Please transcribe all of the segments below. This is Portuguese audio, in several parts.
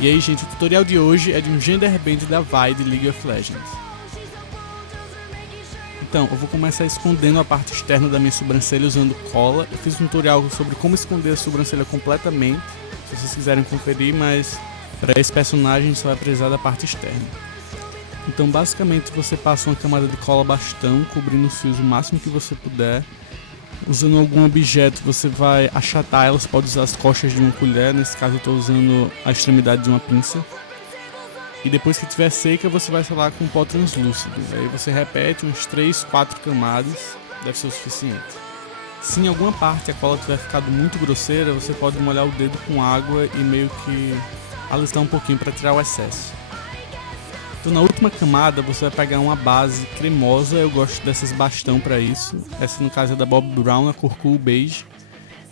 E aí, gente, o tutorial de hoje é de um Genderbend da Vi de League of Legends. Então, eu vou começar escondendo a parte externa da minha sobrancelha usando cola. Eu fiz um tutorial sobre como esconder a sobrancelha completamente, se vocês quiserem conferir, mas para esse personagem só vai precisar da parte externa. Então, basicamente, você passa uma camada de cola bastão, cobrindo os fios o máximo que você puder. Usando algum objeto, você vai achatar ela, você pode usar as costas de uma colher, nesse caso eu estou usando a extremidade de uma pinça. E depois que estiver seca, você vai selar com um pó translúcido. Aí você repete uns 3, 4 camadas, deve ser o suficiente. Se em alguma parte a cola tiver ficado muito grosseira, você pode molhar o dedo com água e meio que alistar um pouquinho para tirar o excesso. Então na última camada você vai pegar uma base cremosa, eu gosto dessas bastão para isso. Essa no caso é da Bob Brown, a cor Cool Beige.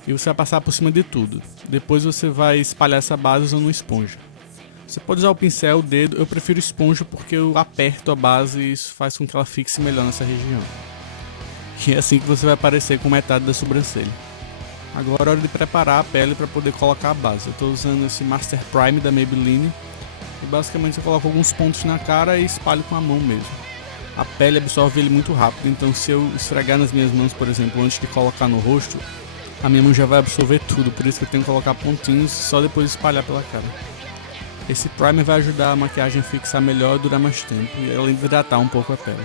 E você vai passar por cima de tudo. Depois você vai espalhar essa base usando uma esponja. Você pode usar o pincel, o dedo, eu prefiro esponja porque eu aperto a base e isso faz com que ela fixe melhor nessa região. E é assim que você vai aparecer com metade da sobrancelha. Agora é hora de preparar a pele para poder colocar a base. Eu estou usando esse Master Prime da Maybelline. E basicamente eu coloco alguns pontos na cara e espalho com a mão mesmo. A pele absorve ele muito rápido, então se eu esfregar nas minhas mãos, por exemplo, antes de colocar no rosto, a minha mão já vai absorver tudo, por isso que eu tenho que colocar pontinhos e só depois espalhar pela cara. Esse primer vai ajudar a maquiagem a fixar melhor e durar mais tempo, e além de hidratar um pouco a pele.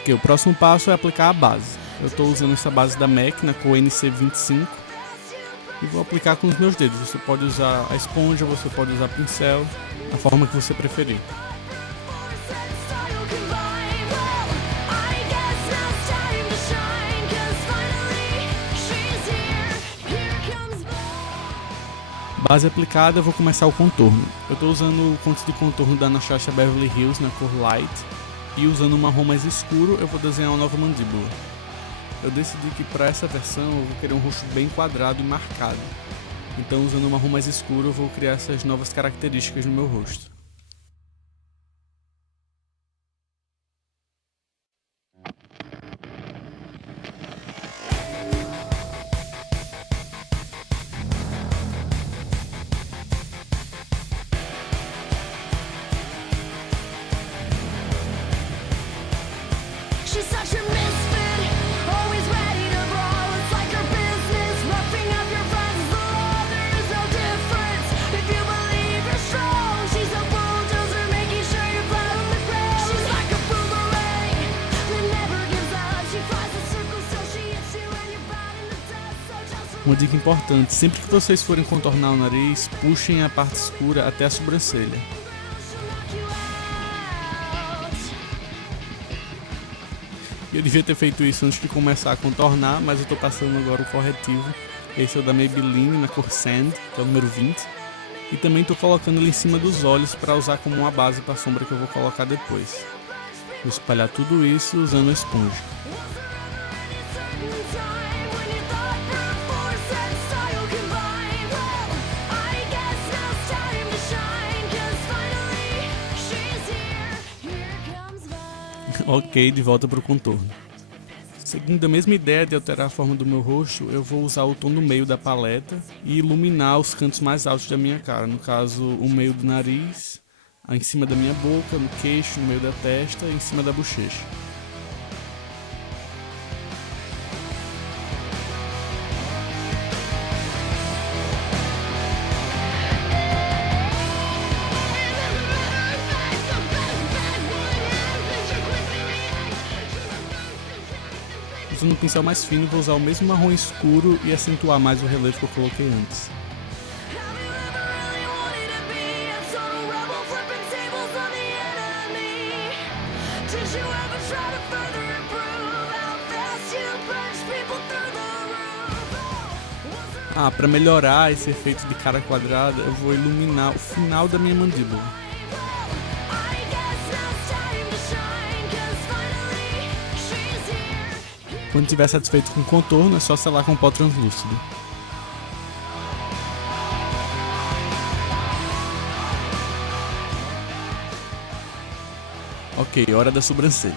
Ok, o próximo passo é aplicar a base. Eu estou usando essa base da MAC na cor NC25 e vou aplicar com os meus dedos. Você pode usar a esponja, você pode usar pincel, da forma que você preferir. Base aplicada, eu vou começar o contorno. Eu estou usando o ponto de contorno da Anastasia Beverly Hills na cor Light e usando um marrom mais escuro eu vou desenhar uma nova mandíbula. Eu decidi que para essa versão eu vou querer um rosto bem quadrado e marcado. Então usando um marrom mais escuro eu vou criar essas novas características no meu rosto. Uma dica importante, sempre que vocês forem contornar o nariz, puxem a parte escura até a sobrancelha. Eu devia ter feito isso antes de começar a contornar, mas eu estou passando agora o corretivo. Esse é o da Maybelline na cor Sand, que é o número 20. E também estou colocando ele em cima dos olhos para usar como uma base para a sombra que eu vou colocar depois. Vou espalhar tudo isso usando a esponja. Ok, de volta para o contorno. Seguindo a mesma ideia de alterar a forma do meu rosto, eu vou usar o tom do meio da paleta e iluminar os cantos mais altos da minha cara. No caso, o meio do nariz, em cima da minha boca, no queixo, no meio da testa e em cima da bochecha. Usando um pincel mais fino, vou usar o mesmo marrom escuro e acentuar mais o relevo que eu coloquei antes. Para melhorar esse efeito de cara quadrada, eu vou iluminar o final da minha mandíbula. Quando estiver satisfeito com o contorno, é só selar com pó translúcido. Ok, hora da sobrancelha.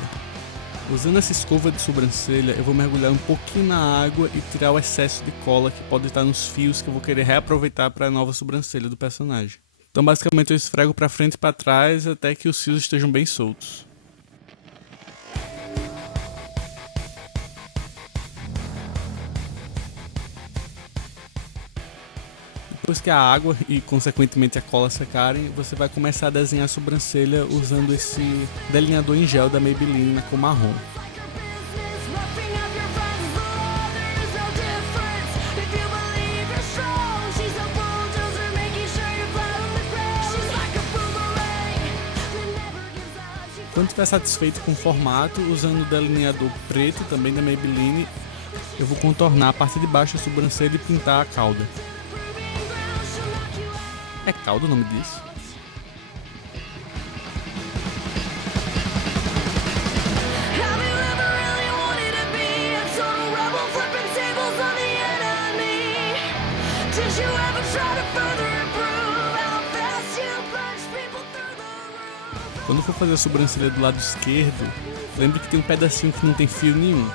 Usando essa escova de sobrancelha, eu vou mergulhar um pouquinho na água e tirar o excesso de cola que pode estar nos fios que eu vou querer reaproveitar para a nova sobrancelha do personagem. Então basicamente eu esfrego para frente e para trás até que os fios estejam bem soltos. Depois que a água e consequentemente a cola secarem, você vai começar a desenhar a sobrancelha usando esse delineador em gel da Maybelline na cor marrom. Quando estiver satisfeito com o formato, usando o delineador preto também da Maybelline, eu vou contornar a parte de baixo da sobrancelha e pintar a cauda. É cauda o nome disso? Quando for fazer a sobrancelha do lado esquerdo, lembre que tem um pedacinho que não tem fio nenhum.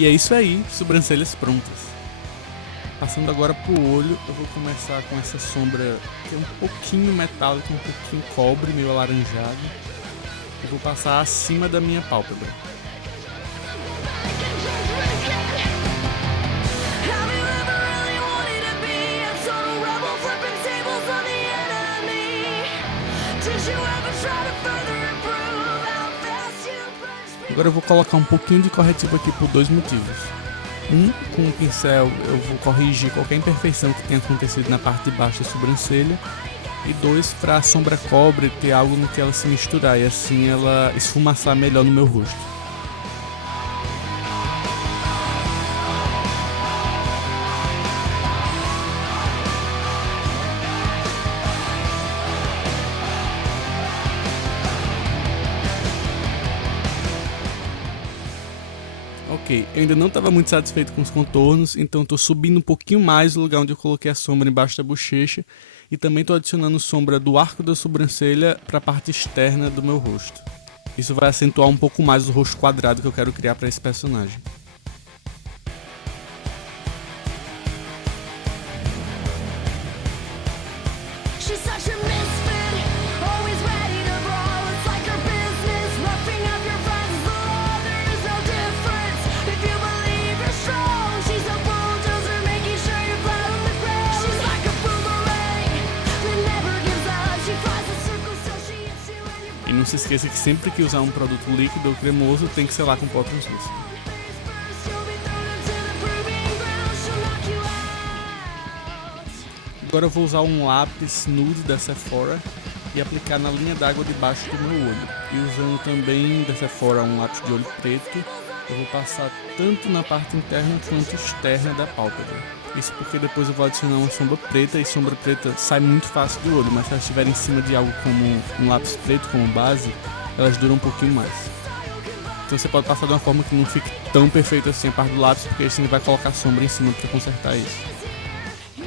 E é isso aí, sobrancelhas prontas. Passando agora pro olho, eu vou começar com essa sombra que é um pouquinho metálica, um pouquinho cobre, meio alaranjado. Eu vou passar acima da minha pálpebra. Agora eu vou colocar um pouquinho de corretivo aqui por dois motivos. Com o pincel eu vou corrigir qualquer imperfeição que tenha acontecido na parte de baixo da sobrancelha. E dois, para a sombra cobre ter algo no que ela se misturar e assim ela esfumaçar melhor no meu rosto. Ok, eu ainda não estava muito satisfeito com os contornos, então estou subindo um pouquinho mais o lugar onde eu coloquei a sombra embaixo da bochecha e também estou adicionando sombra do arco da sobrancelha para a parte externa do meu rosto. Isso vai acentuar um pouco mais o rosto quadrado que eu quero criar para esse personagem. E não se esqueça que sempre que usar um produto líquido ou cremoso tem que selar com pó translúcido. Agora eu vou usar um lápis nude da Sephora e aplicar na linha d'água debaixo do meu olho. E usando também da Sephora um lápis de olho preto, eu vou passar tanto na parte interna quanto externa da pálpebra. Isso porque depois eu vou adicionar uma sombra preta e sombra preta sai muito fácil do olho, mas se elas estiverem em cima de algo como um lápis preto como base, elas duram um pouquinho mais. Então você pode passar de uma forma que não fique tão perfeito assim a parte do lápis, porque assim vai colocar sombra em cima para consertar isso.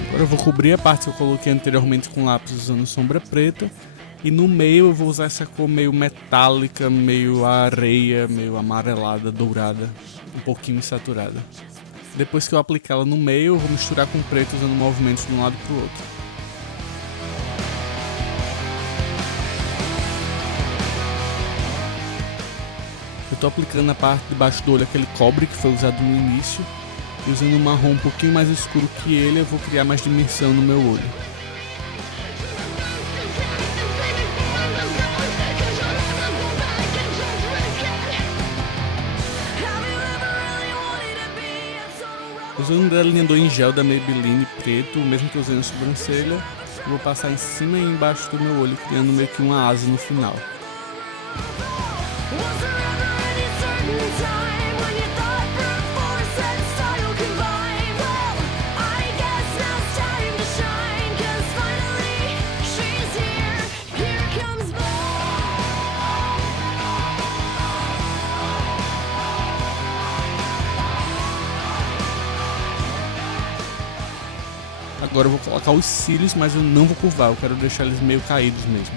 Agora eu vou cobrir a parte que eu coloquei anteriormente com lápis usando sombra preta. E no meio eu vou usar essa cor meio metálica, meio areia, meio amarelada, dourada, um pouquinho insaturada. Depois que eu aplicar ela no meio, eu vou misturar com preto usando movimentos de um lado para o outro. Eu estou aplicando na parte de baixo do olho aquele cobre que foi usado no início. E usando um marrom um pouquinho mais escuro que ele, eu vou criar mais dimensão no meu olho. Usando um delineador em gel da Maybelline preto, o mesmo que eu usei na sobrancelha, eu vou passar em cima e embaixo do meu olho, criando meio que uma asa no final. Agora eu vou colocar os cílios, mas eu não vou curvar, eu quero deixar eles meio caídos mesmo.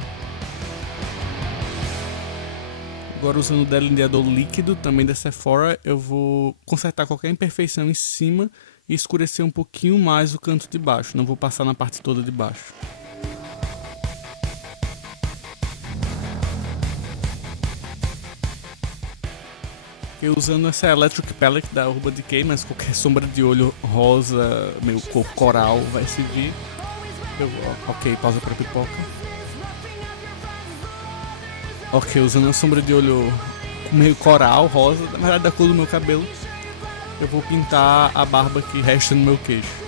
Agora, usando o delineador líquido, também da Sephora, eu vou consertar qualquer imperfeição em cima e escurecer um pouquinho mais o canto de baixo, não vou passar na parte toda de baixo. Eu usando essa Electric Palette da Urban Decay, mas qualquer sombra de olho rosa, meio cor coral vai servir. Ok, pausa para pipoca. Ok, usando a sombra de olho meio coral, rosa, na verdade da cor do meu cabelo, eu vou pintar a barba que resta no meu queixo.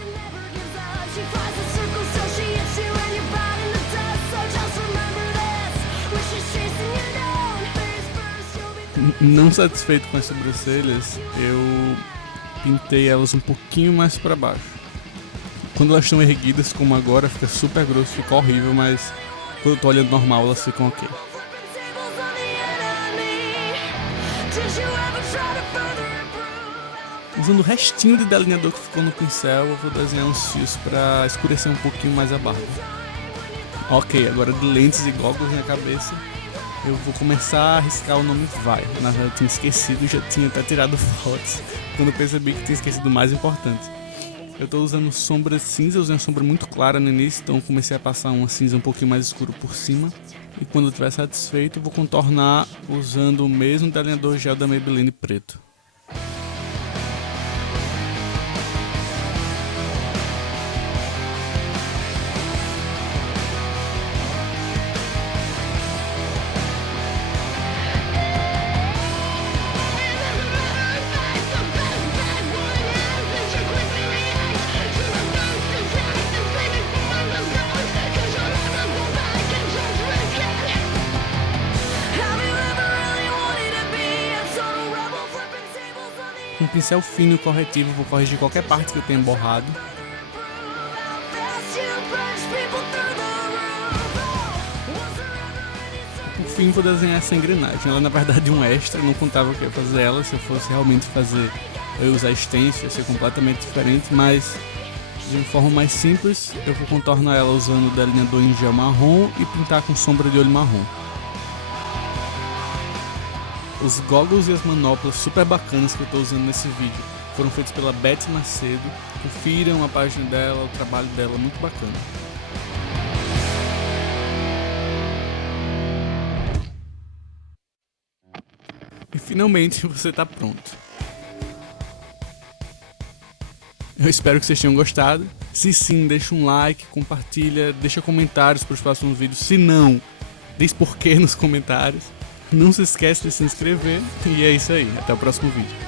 Não satisfeito com as sobrancelhas, eu pintei elas um pouquinho mais para baixo. Quando elas estão erguidas, como agora, fica super grosso, fica horrível, mas quando eu tô olhando normal, elas ficam ok. Usando o restinho de delineador que ficou no pincel, eu vou desenhar uns fios para escurecer um pouquinho mais a barba. Ok, agora de lentes e goggles na cabeça, eu vou começar a riscar o nome Vai. Na verdade eu tinha esquecido, já tinha até tirado fotos quando eu percebi que tinha esquecido o mais importante. Eu tô usando sombra cinza, eu usei uma sombra muito clara no início, então eu comecei a passar uma cinza um pouquinho mais escuro por cima. E quando eu estiver satisfeito, eu vou contornar usando o mesmo delineador gel da Maybelline preto. Com um pincel fino e corretivo, vou corrigir qualquer parte que eu tenha borrado. Por fim, vou desenhar essa engrenagem. Ela na verdade é um extra, não contava que eu ia fazer ela. Se eu fosse realmente fazer, eu ia usar stencil, ia ser completamente diferente, mas de uma forma mais simples, eu vou contornar ela usando o delineador em gel marrom e pintar com sombra de olho marrom. Os goggles e as manoplas super bacanas que eu estou usando nesse vídeo foram feitos pela Beth Macedo. Confiram a página dela, o trabalho dela é muito bacana. E finalmente você está pronto. Eu espero que vocês tenham gostado. Se sim, deixa um like, compartilha, deixa comentários para os próximos vídeos. Se não, diz porquê nos comentários. Não se esquece de se inscrever e é isso aí, até o próximo vídeo.